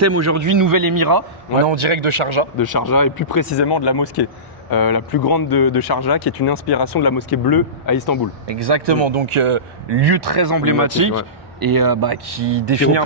thème aujourd'hui, Nouvel Émirat. On est en direct de Sharjah. De Sharjah et plus précisément de la mosquée. La plus grande de Sharjah, qui est une inspiration de la mosquée bleue à Istanbul. Exactement, donc lieu très emblématique. Ouais. Et qui définit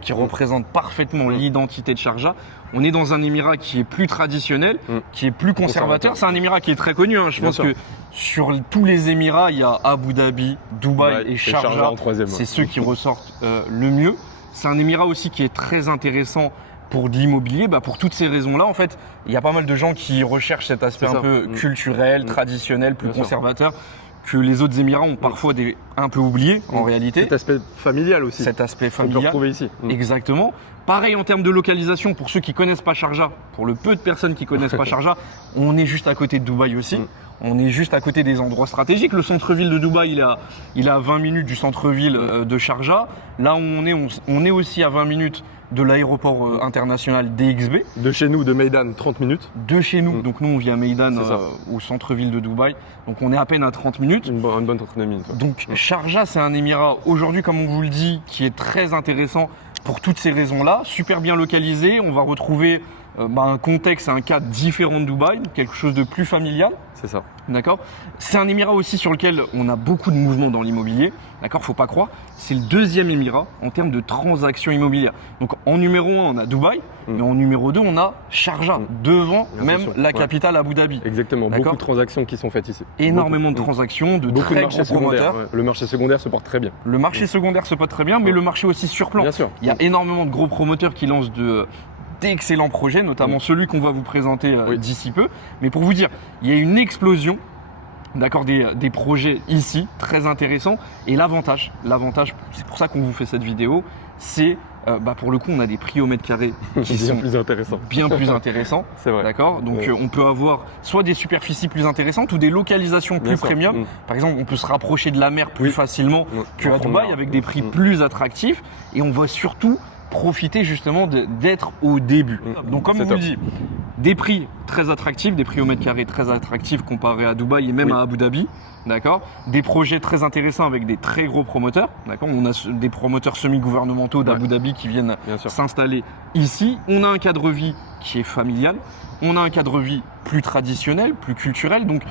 qui représente parfaitement l'identité de Sharjah. On est dans un émirat qui est plus traditionnel, qui est plus conservateur. C'est un émirat qui est très connu. Je pense que sur tous les émirats, il y a Abu Dhabi, Dubaï et Sharjah. C'est ceux qui ressortent le mieux. C'est un émirat aussi qui est très intéressant pour de l'immobilier. Pour toutes ces raisons-là, en fait, il y a pas mal de gens qui recherchent cet aspect un peu culturel, traditionnel, plus conservateur, que les autres émirats ont parfois un peu oublié en réalité. Cet aspect familial aussi. Cet aspect familial. On peut retrouver ici. Exactement. Pareil en termes de localisation, pour ceux qui connaissent pas Sharjah, pour le peu de personnes qui connaissent pas Sharjah, on est juste à côté de Dubaï aussi. On est juste à côté des endroits stratégiques. Le centre-ville de Dubaï, il est à 20 minutes du centre-ville de Sharjah. Là où on est aussi à 20 minutes de l'aéroport international DXB. De chez nous, de Meydan, 30 minutes. De chez nous, donc nous on vit à Meydan, au centre-ville de Dubaï. Donc on est à peine à 30 minutes. Une bonne trentaine de minutes. Ouais. Donc Sharjah, c'est un émirat aujourd'hui, comme on vous le dit, qui est très intéressant pour toutes ces raisons-là. Super bien localisé, on va retrouver un contexte et un cadre différent de Dubaï, quelque chose de plus familial. C'est ça. D'accord. C'est un émirat aussi sur lequel on a beaucoup de mouvements dans l'immobilier. D'accord, faut pas croire. C'est le deuxième émirat en termes de transactions immobilières. Donc en numéro 1, on a Dubaï, mais en numéro 2, on a Sharjah, devant même la capitale Abu Dhabi. Exactement, beaucoup de transactions qui sont faites ici. Énormément de transactions, de beaucoup très gros promoteurs. Le marché secondaire se porte très bien. Le marché secondaire se porte très bien, mais le marché aussi sur plan. Bien sûr. Il y a énormément de gros promoteurs qui lancent d'excellents projets, notamment celui qu'on va vous présenter d'ici peu. Mais pour vous dire, il y a une explosion des projets ici, très intéressants. Et l'avantage, c'est pour ça qu'on vous fait cette vidéo, c'est pour le coup, on a des prix au mètre carré qui sont bien plus intéressants. C'est vrai. D'accord. Donc on peut avoir soit des superficies plus intéressantes ou des localisations plus premium. Par exemple, on peut se rapprocher de la mer plus facilement qu'à Dubaï avec des prix plus attractifs. Et on va surtout profiter justement d'être au début. Donc comme on vous dit, des prix très attractifs, des prix au mètre carré très attractifs comparés à Dubaï et même à Abu Dhabi. D'accord. Des projets très intéressants avec des très gros promoteurs. D'accord. On a des promoteurs semi-gouvernementaux d'Abu Dhabi qui viennent s'installer ici. On a un cadre de vie qui est familial. On a un cadre de vie plus traditionnel, plus culturel. Donc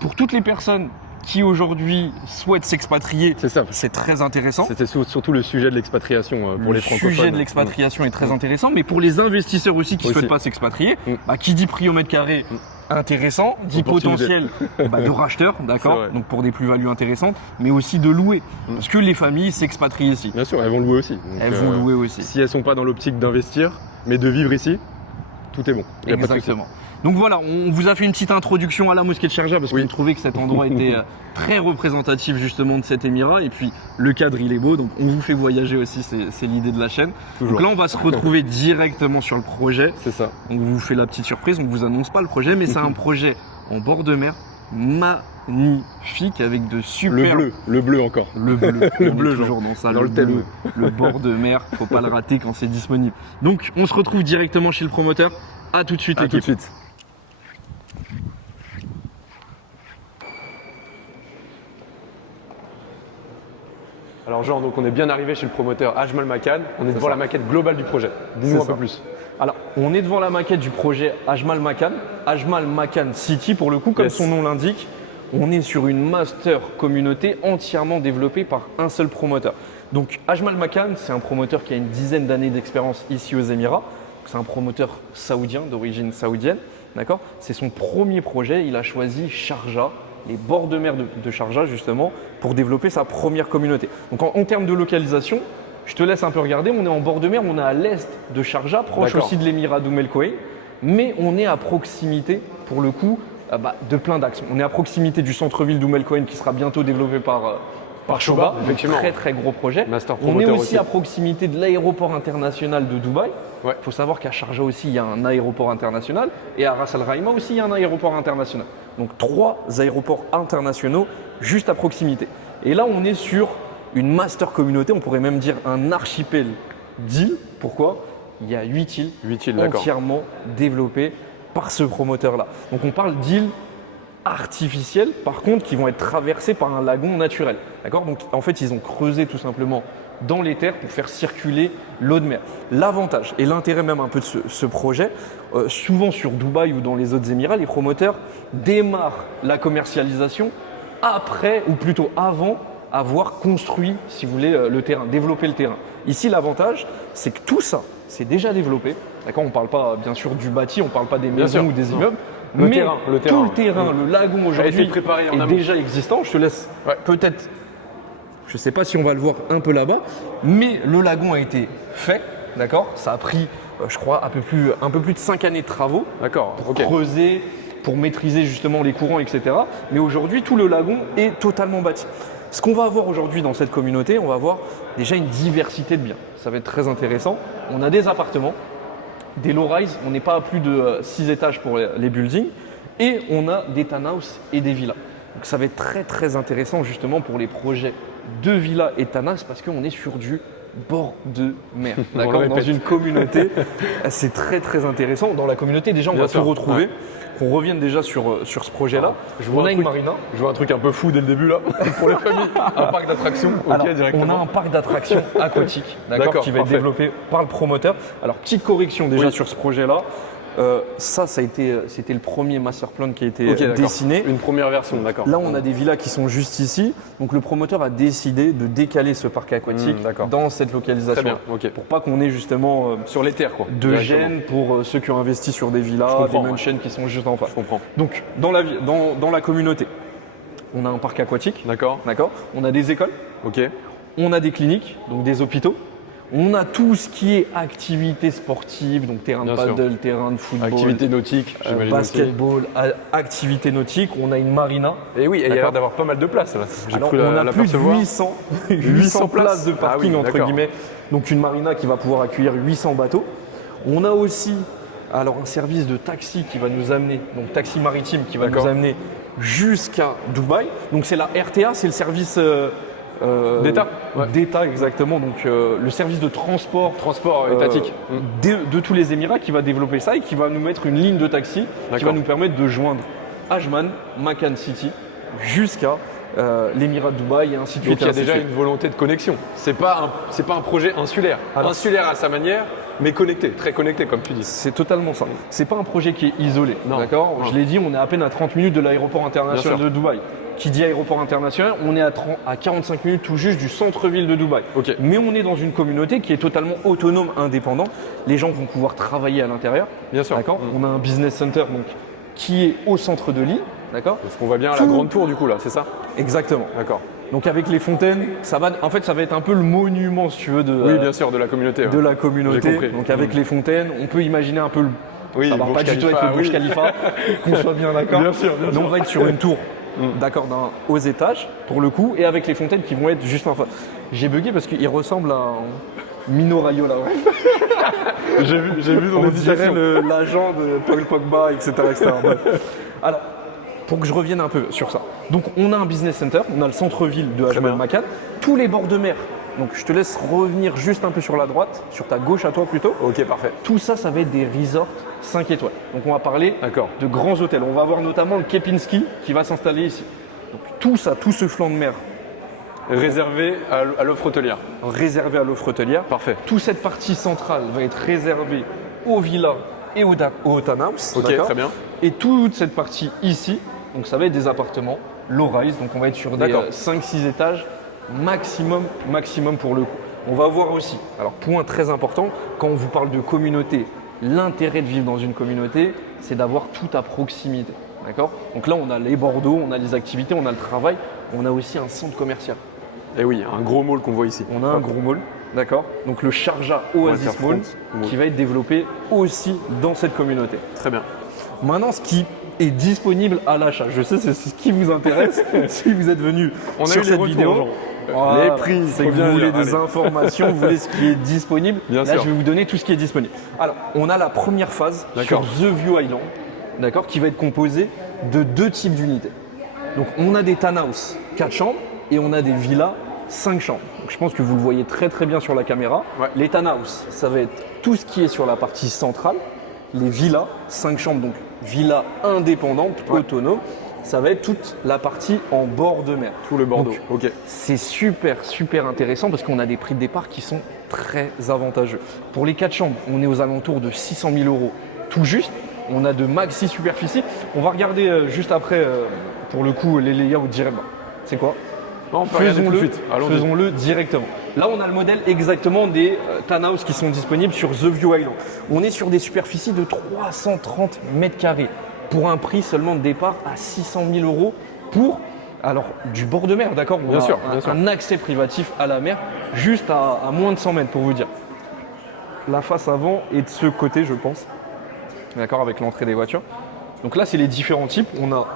pour toutes les personnes qui aujourd'hui souhaitent s'expatrier, c'est très intéressant. C'était surtout le sujet de l'expatriation pour les francophones. Le sujet de l'expatriation est très intéressant, mais pour les investisseurs aussi qui ne souhaitent pas s'expatrier, qui dit prix au mètre carré intéressant, dit potentiel de racheteurs, d'accord, donc pour des plus-values intéressantes, mais aussi de louer, parce que les familles s'expatrient ici. Bien sûr, elles vont louer aussi. Donc, elles vont louer aussi. Si elles ne sont pas dans l'optique d'investir, mais de vivre ici, tout est bon. Exactement. Donc voilà, on vous a fait une petite introduction à la mosquée de Sharjah parce qu'on trouvait que cet endroit était très représentatif justement de cet émirat. Et puis le cadre il est beau, donc on vous fait voyager aussi, c'est l'idée de la chaîne. Toujours. Donc là on va se retrouver directement sur le projet. C'est ça. On vous fait la petite surprise, on ne vous annonce pas le projet, mais c'est un projet en bord de mer magnifique avec de super... Le bleu encore. Le bleu, le bleu toujours dans ça, dans le thème. Le bord de mer, faut pas le rater quand c'est disponible. Donc on se retrouve directement chez le promoteur. À tout de suite. À tout de suite. Alors Jean, donc on est bien arrivé chez le promoteur Ajmal Makan, on est devant la maquette globale du projet. Dis-nous un peu plus. Alors, on est devant la maquette du projet Ajmal Makan City pour le coup, comme son nom l'indique. On est sur une master communauté entièrement développée par un seul promoteur. Donc Ajmal Makan, c'est un promoteur qui a une dizaine d'années d'expérience ici aux Émirats. C'est un promoteur saoudien, d'origine saoudienne. D'accord. C'est son premier projet, il a choisi Sharjah, les bords de mer de Sharjah justement, pour développer sa première communauté. Donc en termes de localisation, je te laisse un peu regarder, on est en bord de mer, on est à l'est de Sharjah, proche aussi de l'émirat d'Umm el-Quwain, mais on est à proximité pour le coup de plein d'axes. On est à proximité du centre-ville d'Umm el-Quwain qui sera bientôt développé par Shoba, effectivement. Très très gros projet. On est aussi à proximité de l'aéroport international de Dubaï. Il faut savoir qu'à Sharjah aussi, il y a un aéroport international et à Ras Al Khaimah aussi, il y a un aéroport international. Donc 3 aéroports internationaux juste à proximité. Et là, on est sur une master communauté, on pourrait même dire un archipel d'îles. Pourquoi? Il y a 8 îles entièrement développées par ce promoteur-là. Donc on parle d'îles artificielles, par contre, qui vont être traversées par un lagon naturel. D'accord? Donc en fait, ils ont creusé tout simplement dans les terres pour faire circuler l'eau de mer. L'avantage et l'intérêt même un peu de ce projet, souvent sur Dubaï ou dans les autres Émirats, les promoteurs démarrent la commercialisation après ou plutôt avant avoir construit, si vous voulez, le terrain, développer le terrain. Ici, l'avantage, c'est que tout ça, c'est déjà développé. D'accord, on ne parle pas bien sûr du bâti, on ne parle pas des maisons ou des immeubles. Le mais terrain, tout le terrain, le lagon aujourd'hui préparé en est amont. déjà existant. Je te laisse peut-être, je ne sais pas si on va le voir un peu là-bas, mais le lagon a été fait, d'accord. Ça a pris, je crois, un peu plus de 5 années de travaux D'accord, pour ok. creuser, pour maîtriser justement les courants, etc. Mais aujourd'hui, tout le lagon est totalement bâti. Ce qu'on va avoir aujourd'hui dans cette communauté, on va avoir déjà une diversité de biens. Ça va être très intéressant. On a des appartements, des low-rise, on n'est pas à plus de 6 étages pour les buildings, et on a des townhouses et des villas. Donc ça va être très très intéressant justement pour les projets de villas et townhouses parce qu'on est sur du bord de mer. D'accord, dans une communauté, c'est très très intéressant. Dans la communauté, déjà, on Bien va sûr, tout retrouver. Qu'on revienne déjà sur ce projet-là. On a une marina. Je vois un truc un peu fou dès le début là, pour les familles. Un parc d'attractions, ok, Alors, directement. on a un parc d'attractions aquatique, D'accord, qui va être parfait. développé par le promoteur. Alors, petite correction déjà Oui. sur ce projet-là. C'était le premier master plan qui a été Ok, d'accord. dessiné. Une première version, d'accord. Là, on a des villas qui sont juste ici. Donc, le promoteur a décidé de décaler ce parc aquatique d'accord. dans cette localisation. Très bien, ok. Pour pas qu'on ait justement Sur les terres, quoi. de directement. gêne pour ceux qui ont investi sur des villas, des comprends, mansions qui sont juste en face. Je comprends. Donc, dans la communauté, on a un parc aquatique. D'accord, D'accord. On a des écoles. ok. On a des cliniques, donc des hôpitaux. On a tout ce qui est activité sportive, donc terrain de Bien sûr. paddle, terrain de football, Activité nautique, j'imagine basketball, activité nautique. On a une marina. aussi. Et oui, et il y a D'accord. l'air d'avoir pas mal de place là. J'ai Alors, cru on a plus de l'apercevoir. 800 places de Ah parking oui, entre d'accord. guillemets. Donc une marina qui va pouvoir accueillir 800 bateaux. On a aussi alors un service de taxi qui va nous amener, donc taxi maritime qui va D'accord. nous amener jusqu'à Dubaï. Donc c'est la RTA, c'est le service D'État. Ouais. d'État exactement. Donc le service de transport Transport étatique. de tous les Émirats qui va développer ça et qui va nous mettre une ligne de taxi qui D'accord. va nous permettre de joindre Ajman, Makan City jusqu'à l'Émirat de Dubaï et ainsi de Donc suite. il y a et ainsi de déjà suite. une volonté de connexion. C'est pas un projet insulaire. Alors, insulaire à sa manière, mais connecté, très connecté comme tu dis. C'est totalement ça. C'est pas un projet qui est isolé. Non. D'accord. Non. Je l'ai dit, on est à peine à 30 minutes de l'aéroport international Bien de Dubaï. Qui dit aéroport international, on est à 45 minutes tout juste du centre-ville de Dubaï. Ok. Mais on est dans une communauté qui est totalement autonome, indépendante. Les gens vont pouvoir travailler à l'intérieur. Bien sûr. D'accord. On a un business center donc, qui est au centre de l'île. D'accord. Parce qu'on voit bien la Tout- grande tour du coup là, c'est ça? Exactement. D'accord. Donc avec les fontaines, ça va être un peu le monument, si tu veux, Oui, bien sûr, de la communauté. de ouais. la J'ai communauté. compris. Donc avec les fontaines, on peut imaginer un peu le. Oui, ça va Burj pas du tout Khalifa, être le Burj oui. Khalifa, qu'on soit bien d'accord. Bien sûr, bien Mais sûr. on va être sur une tour, d'accord, aux étages pour le coup, et avec les fontaines qui vont être juste en face. J'ai bugué parce qu'il ressemble à un Mino Raiola. Ouais. J'ai vu On dirait l'agent de Paul Pogba, etc. Bref. Alors, pour que je revienne un peu sur ça. Donc, on a un business center, on a le centre-ville de Ajman bien. Makan, tous les bords de mer. Donc, je te laisse revenir juste un peu sur la droite, sur ta gauche à toi plutôt. Ok, parfait. Tout ça, ça va être des resorts 5 étoiles. Donc, on va parler D'accord. de grands hôtels. On va avoir notamment le Kempinski qui va s'installer ici. Donc, tout ça, tout ce flanc de mer Réservé à l'offre hôtelière. réservé à l'offre hôtelière. Parfait. Toute cette partie centrale va être réservée aux villas et aux townhouse. Ok, d'accord. très bien. Et toute cette partie ici, donc ça va être des appartements low-rise, donc on va être sur des D'accord. 5-6 étages maximum pour le coup. On va voir aussi, alors point très important, quand on vous parle de communauté, l'intérêt de vivre dans une communauté, c'est d'avoir tout à proximité. D'accord. Donc là, on a les Bordeaux, on a les activités, on a le travail, on a aussi un centre commercial. Et oui, un gros mall qu'on voit ici. On a un gros mall, d'accord. Donc le Sharjah Oasis Waterfront Mall Mall. qui va être développé aussi dans cette communauté. Très bien. Maintenant, ce qui est disponible à l'achat, je sais c'est ce qui vous intéresse si vous êtes venu On a sur eu les cette retours, vidéo. Jean. Voilà, Les prix, c'est faut que bien vous voulez dire, des allez. informations, vous voulez ce qui est disponible. Bien Là, sûr. je vais vous donner tout ce qui est disponible. Alors, on a la première phase sur D'accord. The View Island, d'accord, qui va être composée de 2 types d'unités. Donc, on a des townhouse 4 chambres et on a des villas 5 chambres. Donc, je pense que vous le voyez très très bien sur la caméra. Ouais. Les townhouse, ça va être tout ce qui est sur la partie centrale. Les villas 5 chambres, donc villas indépendantes, autonomes. ça va être toute la partie en bord de mer. Tout le Bordeaux. Donc, Ok. c'est super intéressant parce qu'on a des prix de départ qui sont très avantageux. Pour les 4 chambres, on est aux alentours de 600 000 euros tout juste. On a de maxi superficie. On va regarder juste après, pour le coup, les layouts directement. C'est quoi? Non, on peut regarder tout de suite. Allons-y. Faisons-le directement. Là, on a le modèle exactement des townhouses qui sont disponibles sur The View Island. On est sur des superficies de 330 mètres carrés pour un prix seulement de départ à 600 000 euros pour du bord de mer, d'accord? Bien sûr. Un accès privatif à la mer juste à moins de 100 mètres pour vous dire. La face avant est de ce côté, je pense. D'accord, avec l'entrée des voitures. Donc là, c'est les différents types. On a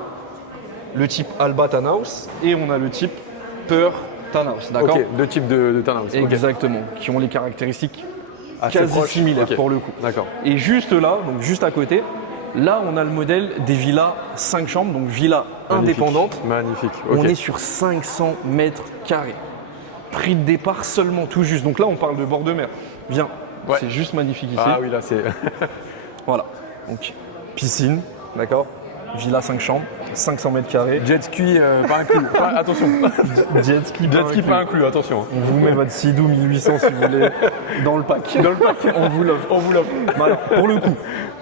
le type Alba Townhouse et on a le type Peur Townhouse, d'accord? Ok, deux types de townhouse. Exactement, qui ont les caractéristiques Assez quasi proches. similaires Ok. pour le coup. D'accord. Et juste là, donc juste à côté, là on a le modèle des villas 5 chambres, donc villas indépendantes. Magnifique. Ok. On est sur 500 mètres carrés. Prix de départ seulement tout juste. Donc là on parle de bord de mer. Viens, Ouais. c'est juste magnifique ici. Ah oui, là c'est. Voilà, donc piscine, d'accord? Villa 5 chambres, 500 mètres carrés. Jet ski pas inclus. Attention. Jet ski Jet ski pas inclus, attention. On vous met votre Sea-Doo 1800 si vous voulez dans le pack. Dans le pack. On vous l'offre. On vous l'offre. Bah alors, pour le coup,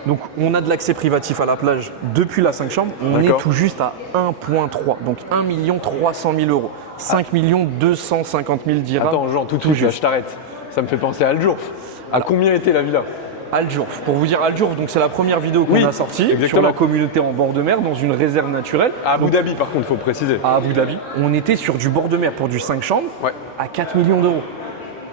donc on a de l'accès privatif à la plage depuis la 5 chambres. On est D'accord. tout juste à 1,3. Donc 1 300 000 euros. 5 250 000 dirhams. Attends, Jean, tout de suite, là, juste. je t'arrête. Ça me fait penser à Al-Jourf. À combien était la villa? Al-Jourf. Pour vous dire Al-Jourf, donc c'est la première vidéo qu'on Oui, a sortie sur exactement. la communauté en bord de mer dans une réserve naturelle. À Abu Donc, Dhabi, par contre, il faut préciser. à Abu Dhabi. On était sur du bord de mer pour du 5 chambres Ouais. à 4 millions d'euros.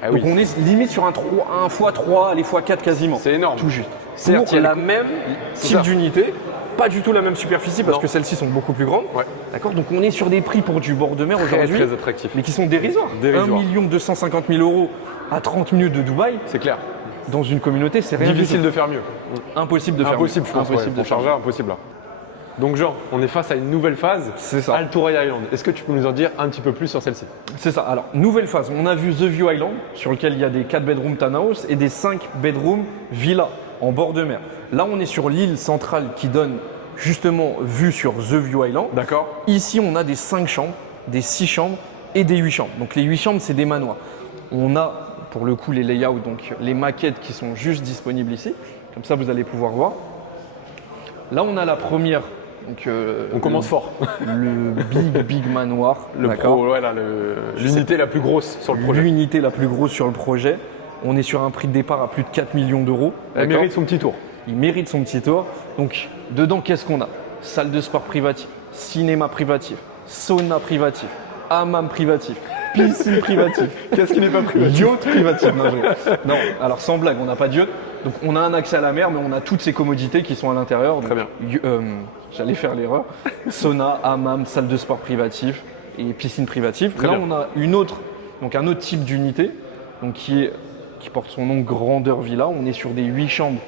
Ah Donc oui. on est limite sur un x3, les x4 quasiment. C'est énorme. Tout juste. Certes, Pour il y a la le- même C'est type ça. d'unité, pas du tout la même superficie parce Non. que celles-ci sont beaucoup plus grandes. Ouais. D'accord. Donc on est sur des prix pour du bord de mer Très, aujourd'hui, très attractif. mais qui sont dérisoires. Dérisoires. 1 250 000 euros à 30 minutes de Dubaï C'est clair. dans une communauté, c'est rien. Difficile du de faire mieux. tout. Impossible de faire. Impossible, mieux. je pense. Impossible Ouais, de pour faire. charger, impossible là. Donc, Jean, on est face à une nouvelle phase. C'est ça. Al Touraya Island. Est-ce que tu peux nous en dire un petit peu plus sur celle-ci? C'est ça. Alors, nouvelle phase. On a vu The View Island, sur lequel il y a des 4 bedroom townhouse et des 5 bedroom villa en bord de mer. Là, on est sur l'île centrale qui donne justement vue sur The View Island. D'accord. Ici, on a des 5 chambres, des 6 chambres et des 8 chambres. Donc, les 8 chambres, c'est des manoirs. On a, pour le coup, les layouts, donc les maquettes qui sont juste disponibles ici. Comme ça, vous allez pouvoir voir. Là, on a la première. Donc, On commence fort. Le big manoir. Le d'accord. pro, ouais, là, l'unité la plus grosse sur le projet. L'unité la plus grosse sur le projet. On est sur un prix de départ à plus de 4 millions d'euros. Elle D'accord. mérite son petit tour. Il mérite son petit tour. Donc, dedans, qu'est-ce qu'on a? Salle de sport privative, cinéma privatif, sauna privatif, hammam privatif, piscine privative. Qu'est-ce qui n'est pas privatif? Yacht privatif. Non, non, alors sans blague, on n'a pas de yacht. Donc, on a un accès à la mer, mais on a toutes ces commodités qui sont à l'intérieur. Donc, Très bien. J'allais faire l'erreur. Sauna, hammam, salle de sport privatif et piscine privative. Très Là, bien. on a un autre type d'unité, donc qui porte son nom Grandeur Villa. On est sur des 8 chambres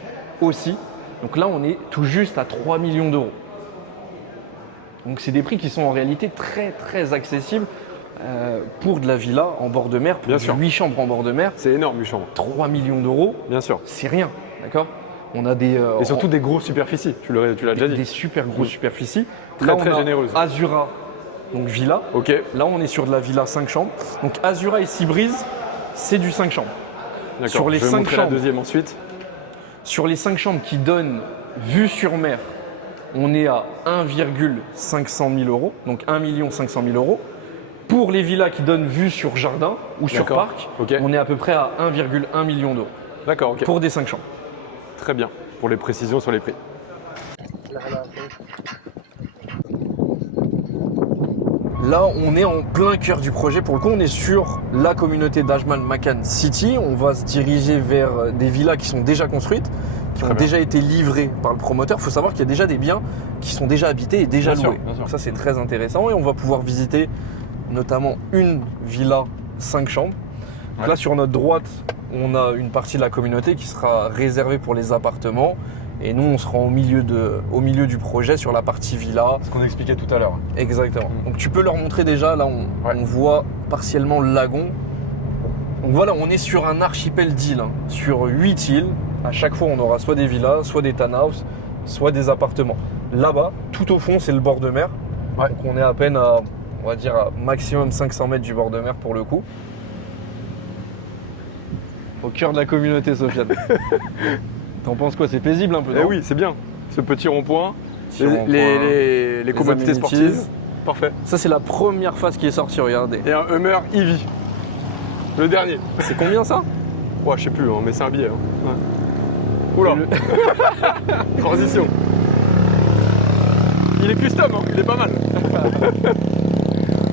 aussi. Donc là, on est tout juste à 3 millions d'euros. Donc c'est des prix qui sont en réalité très accessibles pour de la villa en bord de mer, pour Bien du sûr. 8 chambres en bord de mer. C'est énorme, 8 chambres. 3 millions d'euros, Bien sûr. c'est rien, d'accord? On a des Et surtout des grosses superficies. Tu l'as déjà des dit. super grosses superficies. Très, Là, on très a généreuse. Azura, donc villa. Ok. Là, on est sur de la villa 5 chambres. Donc Azura et Seabreeze, c'est du 5 chambres. D'accord. Sur les Je vais 5 montrer la chambres. deuxième ensuite. Sur les 5 chambres qui donnent vue sur mer, on est à 1,500 000 euros, donc 1 500 000 euros. Pour les villas qui donnent vue sur jardin ou sur D'accord. parc, Ok. on est à peu près à 1,1 million d'euros D'accord, ok. pour des 5 chambres. Très bien. Pour les précisions sur les prix. Là, on est en plein cœur du projet. Pour le coup, on est sur la communauté d'Ajmal Makan City. On va se diriger vers des villas qui sont déjà construites, qui ont bien. déjà été livrées par le promoteur. Il faut savoir qu'il y a déjà des biens qui sont déjà habités et déjà Bien sûr, loués. bien sûr. Donc ça, c'est très intéressant. Et on va pouvoir visiter notamment une villa 5 chambres. Donc Ouais. là, sur notre droite, on a une partie de la communauté qui sera réservée pour les appartements. Et nous, on sera au milieu du projet sur la partie villa. Ce qu'on expliquait tout à l'heure. Exactement. Donc tu peux leur montrer déjà, là Ouais. on voit partiellement le lagon. Donc voilà, on est sur un archipel d'îles, hein, sur 8 îles. À chaque fois, on aura soit des villas, soit des townhouses, soit des appartements. Là-bas, tout au fond, c'est le bord de mer. Ouais. Donc on est à peine à, on va dire, à maximum 500 mètres du bord de mer pour le coup. Au cœur de la communauté, Sofiane. T'en penses quoi? C'est paisible un peu, non? Eh oui, c'est bien. Ce petit rond-point, Petit rond-point, les commodités amenities. sportives. Parfait. Ça, c'est la première phase qui est sortie, regardez. Et un Hummer EV. Le dernier. C'est combien ça? Ouais, je sais plus, hein, mais c'est un billet. Hein. Ouais. Oula. Transition. Il est custom, hein, il est pas mal.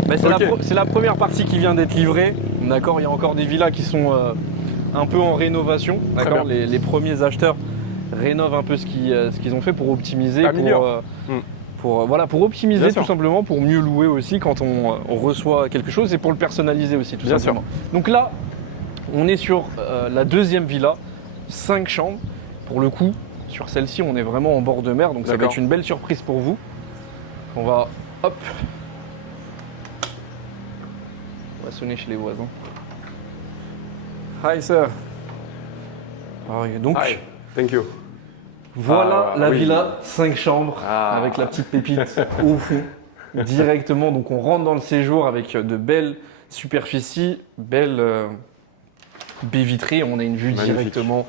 Mais c'est Ok. la première partie qui vient d'être livrée. D'accord, il y a encore des villas qui sont un peu en rénovation. D'accord, bien. les premiers acheteurs rénovent un peu ce qu'ils ont fait pour optimiser, Améliore. pour optimiser Bien tout sûr. simplement, pour mieux louer aussi quand on reçoit quelque chose et pour le personnaliser aussi tout Bien simplement. Donc là, on est sur la deuxième villa, 5 chambres. Pour le coup, sur celle-ci, on est vraiment en bord de mer, donc ça va D'accord. être une belle surprise pour vous. On va, hop, on va sonner chez les voisins. Hi sir. Donc Hi, thank you. voilà Ah, la oui. villa, 5 chambres, Ah. avec la petite pépite au fond, directement. Donc on rentre dans le séjour avec de belles superficies, belles baies vitrées. On a une vue Magnifique. directement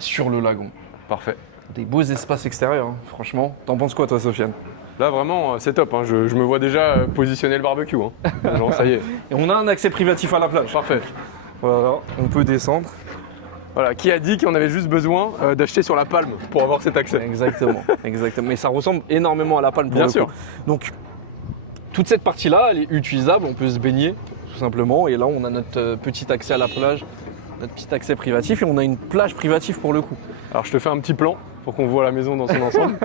sur le lagon. Parfait. Des beaux espaces extérieurs, hein, franchement. T'en penses quoi toi, Sofiane? Là, vraiment, c'est top. Hein. Je me vois déjà positionner le barbecue. Hein. Genre, ça y est. Et on a un accès privatif à la plage. Parfait. Voilà, on peut descendre. Voilà, qui a dit qu'on avait juste besoin d'acheter sur la palme pour avoir cet accès? Exactement, exactement. Mais ça ressemble énormément à la palme pour Bien le sûr. coup. Donc, toute cette partie-là, elle est utilisable. On peut se baigner, tout simplement. Et là, on a notre petit accès à la plage, notre petit accès privatif. Et on a une plage privative pour le coup. Alors, je te fais un petit plan pour qu'on voit la maison dans son ensemble.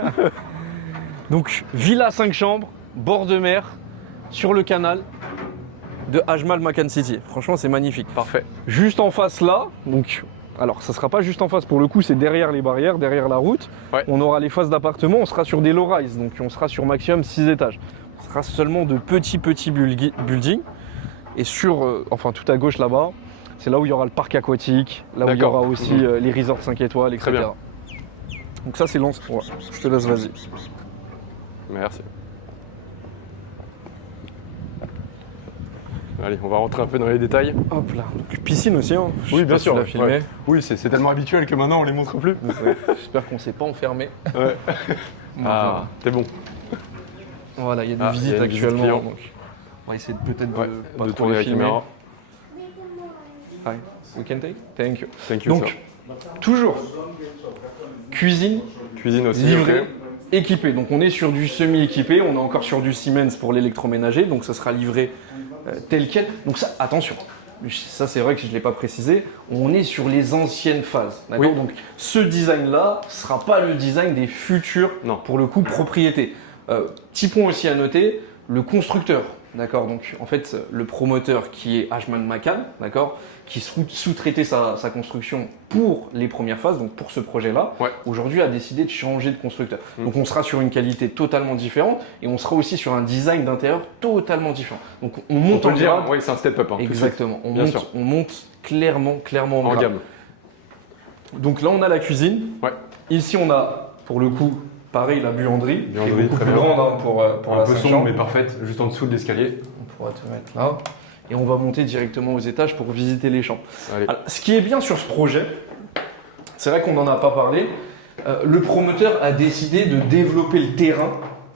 Donc, villa 5 chambres, bord de mer, sur le canal de Ajmal Makan City. Franchement, c'est magnifique. Parfait. Juste en face là, donc, alors ça sera pas juste en face pour le coup, c'est derrière les barrières, derrière la route. Ouais. On aura les faces d'appartements, on sera sur des low-rise, donc on sera sur maximum 6 étages. Ce sera seulement de petits buildings. Et sur, enfin tout à gauche là-bas, c'est là où il y aura le parc aquatique, là où il y D'accord. aura aussi les resorts 5 étoiles, etc. Très bien. Donc ça c'est l'ensemble. Ouais, je te laisse, vas-y. Merci. Allez, on va rentrer un peu dans les détails. Hop là, donc piscine aussi, hein. Je sais Oui, pas bien si sûr. tu l'as filmé. Ouais. Oui, c'est tellement habituel que maintenant on les montre plus. J'espère qu'on s'est pas enfermé. Ouais. Ah, t'es bon. Voilà, il y a des Ah, visites il y a une visite actuellement. client. Donc on va essayer de peut-être Ouais, pas de trop tourner les la filmer. caméra. Hi, we can take? Thank you. Thank you, Donc, sir. toujours cuisine Cuisine aussi. livrée, ok. équipée. Donc on est sur du semi-équipé, on est encore sur du Siemens pour l'électroménager, donc ça sera livré tel quel. Donc ça, attention, ça c'est vrai que je ne l'ai pas précisé, on est sur les anciennes phases. D'accord. Oui. Donc ce design-là ne sera pas le design des futures, Non. pour le coup, propriétés. Petit point aussi à noter, le constructeur. D'accord, donc en fait le promoteur qui est Ajmal Makan, d'accord, qui sous-traitait sa construction pour les premières phases, donc pour ce projet-là, Ouais. aujourd'hui a décidé de changer de constructeur. Mm. Donc on sera sur une qualité totalement différente et on sera aussi sur un design d'intérieur totalement différent. Donc on On monte peut en le dire, grade. oui, c'est un step-up. Hein, tout de suite. Exactement, Bien sûr. on monte clairement en En grade. gamme. Donc là on a la cuisine. Ouais. Ici on a pour le coup pareil la buanderie, qui est Buanderie, beaucoup très plus bien. grande hein, pour la 5 chambres. parfaite, juste en dessous de l'escalier. On pourra te mettre là. Et on va monter directement aux étages pour visiter les chambres. Allez. Alors, ce qui est bien sur ce projet, c'est vrai qu'on n'en a pas parlé, le promoteur a décidé de développer le terrain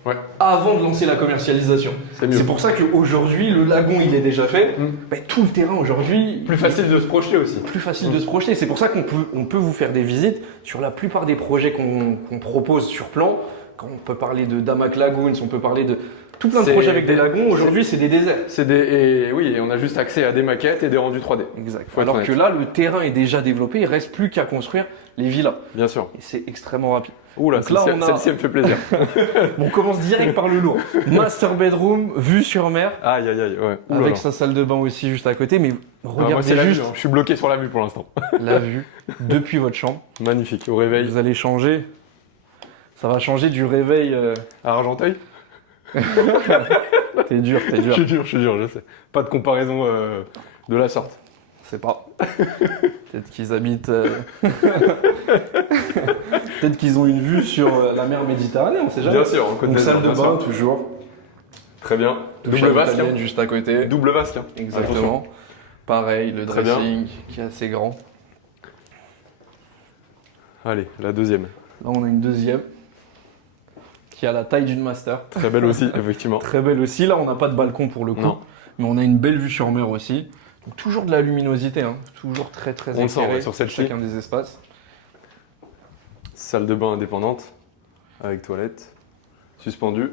Ouais. avant de lancer la commercialisation. C'est mieux. C'est pour ça qu'aujourd'hui, le lagon il est déjà fait. Mm. Tout le terrain aujourd'hui, Plus facile de se projeter aussi. plus facile de se projeter. C'est pour ça on peut vous faire des visites sur la plupart des projets qu'on propose sur plan. Quand on peut parler de Damac Lagoons, on peut parler de tout plein de C'est projets avec des des- lagons. Aujourd'hui, c'est des déserts. Oui, et on a juste accès à des maquettes et des rendus 3D. Exact. Faut être Alors honnête. que là, le terrain est déjà développé, il reste plus qu'à construire les villas. Bien sûr. Et c'est extrêmement rapide. Oula, Donc là, on a- celle-ci elle me fait plaisir. Bon, on commence direct par le lourd. Master bedroom, vue sur mer, Aïe, aïe, aïe, ouais. Ouh là avec là. sa salle de bain aussi juste à côté. Mais Ah, regardez moi, c'est la juste vue. Hein. Je suis bloqué sur la vue pour l'instant. la vue depuis votre chambre. Magnifique. Au réveil. Vous allez changer. Ça va changer du réveil. À Argenteuil. T'es dur, t'es dur. Je suis dur, je sais. Pas de comparaison de la sorte. C'est pas. Peut-être qu'ils habitent. Peut-être qu'ils ont une vue sur la mer Méditerranée, on sait jamais. Bien sûr, en Côte Donc d'Azur, salle de bien bain sûr. toujours. Très bien. Double Double vasque. italienne juste à côté. Double vasque. Hein. Exactement. Attention. Pareil, le Très dressing qui est assez grand. Allez, la deuxième. Là, on a une deuxième qui a la taille d'une master. Très belle aussi, effectivement. Très belle aussi. Là, on n'a pas de balcon pour le coup, Non. mais on a une belle vue sur mer aussi. Donc, toujours de la luminosité, hein. Toujours très On le sent, éclairé ouais, sur celle-ci. chacun des espaces. Salle de bain indépendante avec toilette suspendue.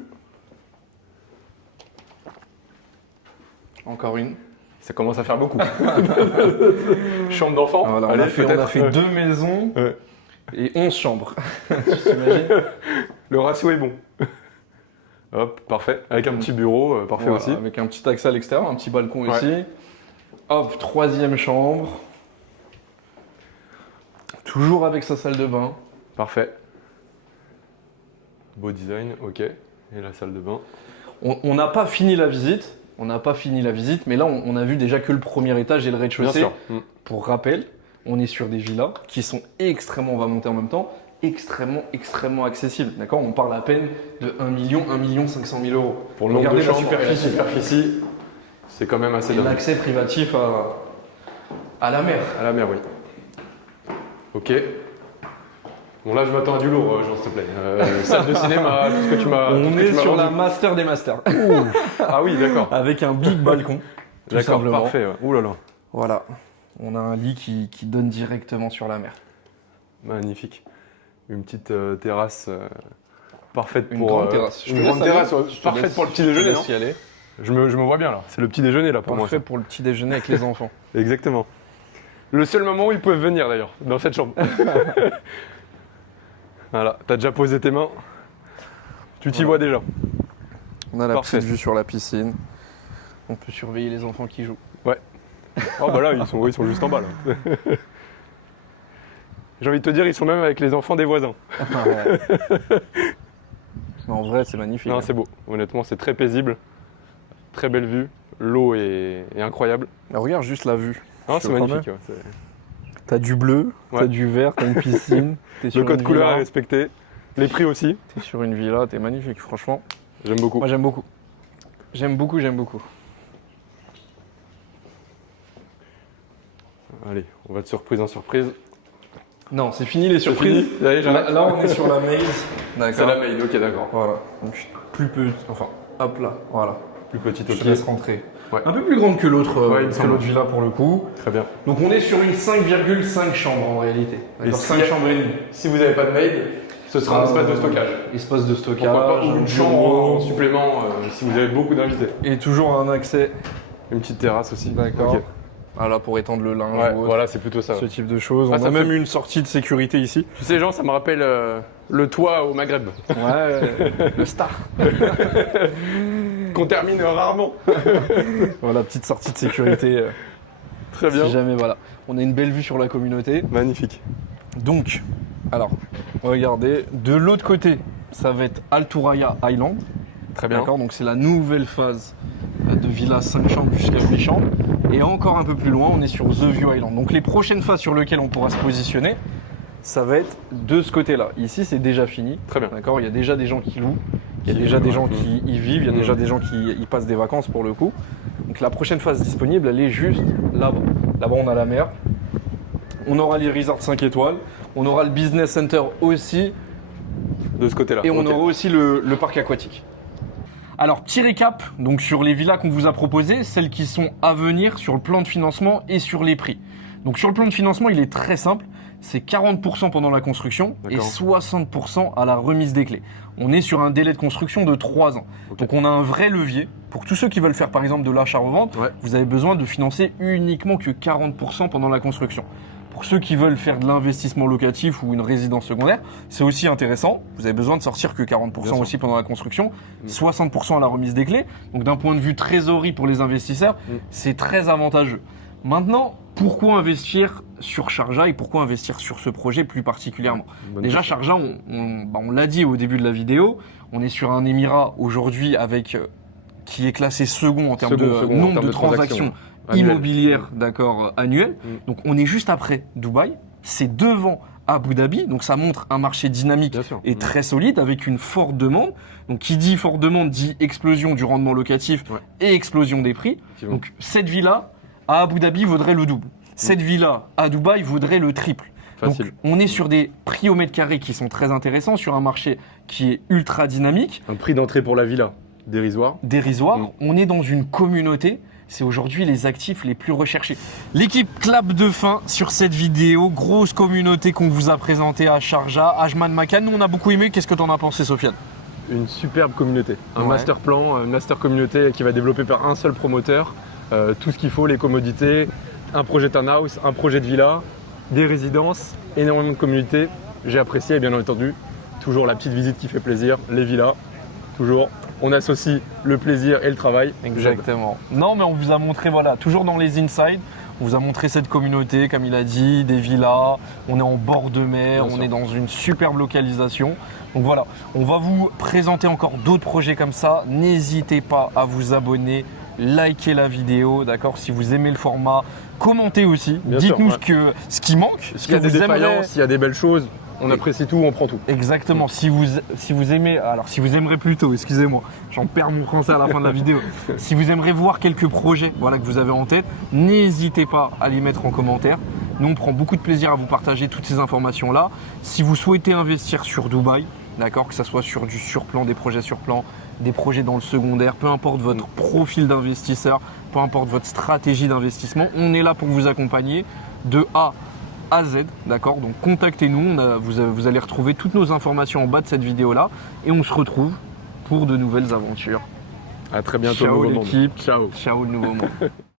Encore une. Ça commence à faire beaucoup. Chambre d'enfant. Voilà, Allez, on a fait 2 maisons Ouais. et 11 chambres. Tu t'imagines? Le ratio est bon. Hop, parfait. Avec un petit bureau, parfait Voilà, aussi. avec un petit accès à l'extérieur, un petit balcon Ouais. ici. Hop, 3e chambre. Toujours avec sa salle de bain. Parfait. Beau design, ok. Et la salle de bain. On n'a pas fini la visite. Mais là, on a vu déjà que le premier étage et le Bien rez-de-chaussée. sûr. Pour rappel, on est sur des villas qui sont extrêmement, on va monter en même temps, extrêmement accessibles. D'accord? On parle à peine de 1 500 000 euros. Pour le nombre de Regardez la chambres et la superficie, c'est quand même assez Et dingue. l'accès privatif à la mer. À la mer, oui. Ok. Bon, là, je m'attends à du lourd, Jean, s'il te plaît. Salle de cinéma, tout ce que tu m'as. tout On ce que tu est m'as sur la vendu. master des masters. Ah oui, d'accord. Avec un big balcon. Tout D'accord, simplement. parfait. Ouais. Ouh là là. Voilà. On a un lit qui donne directement sur la mer. Magnifique. Une petite terrasse parfaite Une pour. grande terrasse. Une grande terrasse, ouais, parfaite pour le petit déjeuner, non? Y aller. Je me vois bien là. C'est le petit déjeuner là pour Parfait moi. pour le petit déjeuner avec les enfants. Ça. Exactement. Le seul moment où ils peuvent venir d'ailleurs, dans cette chambre. Voilà, t'as déjà posé tes mains. Tu t'y vois déjà. On a la Parfait. petite vue sur la piscine. On peut surveiller les enfants qui jouent. Oh bah là, ils sont juste en bas là. J'ai envie de te dire, ils sont même avec les enfants des voisins. Mais en vrai, c'est magnifique. Non, c'est beau. Honnêtement, c'est très paisible. Très belle vue. L'eau est incroyable. Mais regarde juste la vue. Ah, Je c'est te magnifique. promets. Ouais, T'as du bleu, Ouais. t'as du vert, t'as une piscine. T'es le sur code une couleur est villa. respecté. Les prix aussi. T'es sur une villa, t'es magnifique, franchement. J'aime beaucoup. Moi, j'aime beaucoup. J'aime beaucoup. Allez, on va de surprise en surprise. Non, c'est fini les surprises. fini. Allez, j'arrête. Là, on est sur la maze. D'accord. C'est la mail, ok, d'accord. Voilà. Donc, plus petit. Enfin, hop là. Voilà. Plus petite, Je ok. te laisse rentrer. Ouais. Un peu plus grande que l'autre Ouais, il me semble. villa pour le coup. Très bien. Donc, on est sur une 5,5 chambres en réalité. D'accord, si- 5 chambres et demie. Si vous n'avez pas de mail, ce sera un espace de stockage. Espace de stockage. Pourquoi pas, ou un une bureau, chambre en supplément si vous avez beaucoup d'invités. Et toujours un accès. Une petite terrasse aussi. D'accord. Ok. Ah là, pour étendre le linge Ouais, ou autre, voilà, c'est plutôt ça. ce type de choses. Ah, On ça a me même fait- une sortie de sécurité ici. Tu sais, Jean, ça me rappelle le toit au Maghreb. Ouais, le star. Qu'on termine rarement. Voilà, petite sortie de sécurité. Très bien. Si jamais, voilà. On a une belle vue sur la communauté. Magnifique. Donc, alors, regardez, de l'autre côté, ça va être Alturaya Island. Très bien. D'accord, donc c'est la nouvelle phase de villa 5 chambres jusqu'à 8 chambres. Et encore un peu plus loin, on est sur The View Island. Donc les prochaines phases sur lesquelles on pourra se positionner, ça va être de ce côté-là. Ici, c'est déjà fini. Très bien. D'accord, il y a déjà des gens qui louent. Il y a Qui déjà vivent, des ouais. gens qui y vivent, il y a Mm. déjà des gens qui y passent des vacances pour le coup. Donc la prochaine phase disponible, elle est juste là-bas. Là-bas, on a la mer. On aura les resorts 5 étoiles. On aura le business center aussi. De ce côté-là. Et on Ok. aura aussi le parc aquatique. Alors, petit récap donc sur les villas qu'on vous a proposées, celles qui sont à venir sur le plan de financement et sur les prix. Donc sur le plan de financement, il est très simple. C'est 40% pendant la construction et D'accord. 60% à la remise des clés. On est sur un délai de construction de 3 ans. Ok. Donc on a un vrai levier. Pour tous ceux qui veulent faire par exemple de l'achat-revente, Ouais. vous avez besoin de financer uniquement que 40% pendant la construction. Pour ceux qui veulent faire de l'investissement locatif ou une résidence secondaire, c'est aussi intéressant. Vous avez besoin de sortir que 40% Bien sûr. aussi pendant la construction, 60% à la remise des clés. Donc d'un point de vue trésorerie pour les investisseurs, c'est très avantageux. Maintenant, pourquoi investir sur Sharjah et pourquoi investir sur ce projet plus particulièrement? Bonne Déjà, question. Sharjah, on l'a dit au début de la vidéo, on est sur un émirat aujourd'hui avec qui est classé second en termes de Second, en nombre termes de de transactions annuelles. immobilières, d'accord, annuelles. Donc on est juste après Dubaï, c'est devant à Abu Dhabi. Donc ça montre un marché dynamique Bien sûr. et très solide avec une forte demande. Donc qui dit forte demande dit explosion du rendement locatif Ouais. et explosion des prix. Effectivement. Donc cette villa à Abu Dhabi vaudrait le double. Cette villa à Dubaï vaudrait le triple. Facile. Donc on est sur des prix au mètre carré qui sont très intéressants, sur un marché qui est ultra dynamique, Un prix d'entrée pour la villa dérisoire. dérisoire. On est dans une communauté. C'est aujourd'hui les actifs les plus recherchés. L'équipe clap de fin sur cette vidéo. Grosse communauté qu'on vous a présentée à Sharjah, Ajman Makan. Nous, on a beaucoup aimé. Qu'est-ce que tu en as pensé, Sofiane? Une superbe communauté. Un Ouais. master plan, une master communauté qui va développer par un seul promoteur. Tout ce qu'il faut, les commodités, un projet townhouse, un projet de villa, des résidences, énormément de communautés. J'ai apprécié et bien entendu, toujours la petite visite qui fait plaisir, les villas, toujours. On associe le plaisir et le travail. Exactement. Non, mais on vous a montré, voilà, toujours dans les insides, on vous a montré cette communauté, comme il a dit, des villas, on est en bord de mer, Bien on sûr. est dans une superbe localisation. Donc voilà, on va vous présenter encore d'autres projets comme ça. N'hésitez pas à vous abonner, liker la vidéo, d'accord? Si vous aimez le format, commentez aussi. Bien sûr, Dites-nous ouais. ce qui manque, ce S'il y a que des vous aimeriez. défaillances, s'il y a des belles choses, on Et- apprécie tout, on prend tout. Exactement. Si vous aimez, alors si vous aimerez plutôt, excusez-moi, j'en perds mon français à la fin de la vidéo. Si vous aimeriez voir quelques projets, voilà, que vous avez en tête, n'hésitez pas à les mettre en commentaire. Nous, on prend beaucoup de plaisir à vous partager toutes ces informations-là. Si vous souhaitez investir sur Dubaï, d'accord, que ce soit sur du surplan, des projets surplan, des projets dans le secondaire, peu importe votre profil d'investisseur, peu importe votre stratégie d'investissement, on est là pour vous accompagner de A à Z, d'accord? Donc contactez-nous, vous allez retrouver toutes nos informations en bas de cette vidéo-là et on se retrouve pour de nouvelles aventures. À très bientôt, Ciao nouveau monde. l'équipe, Ciao. ciao le nouveau monde.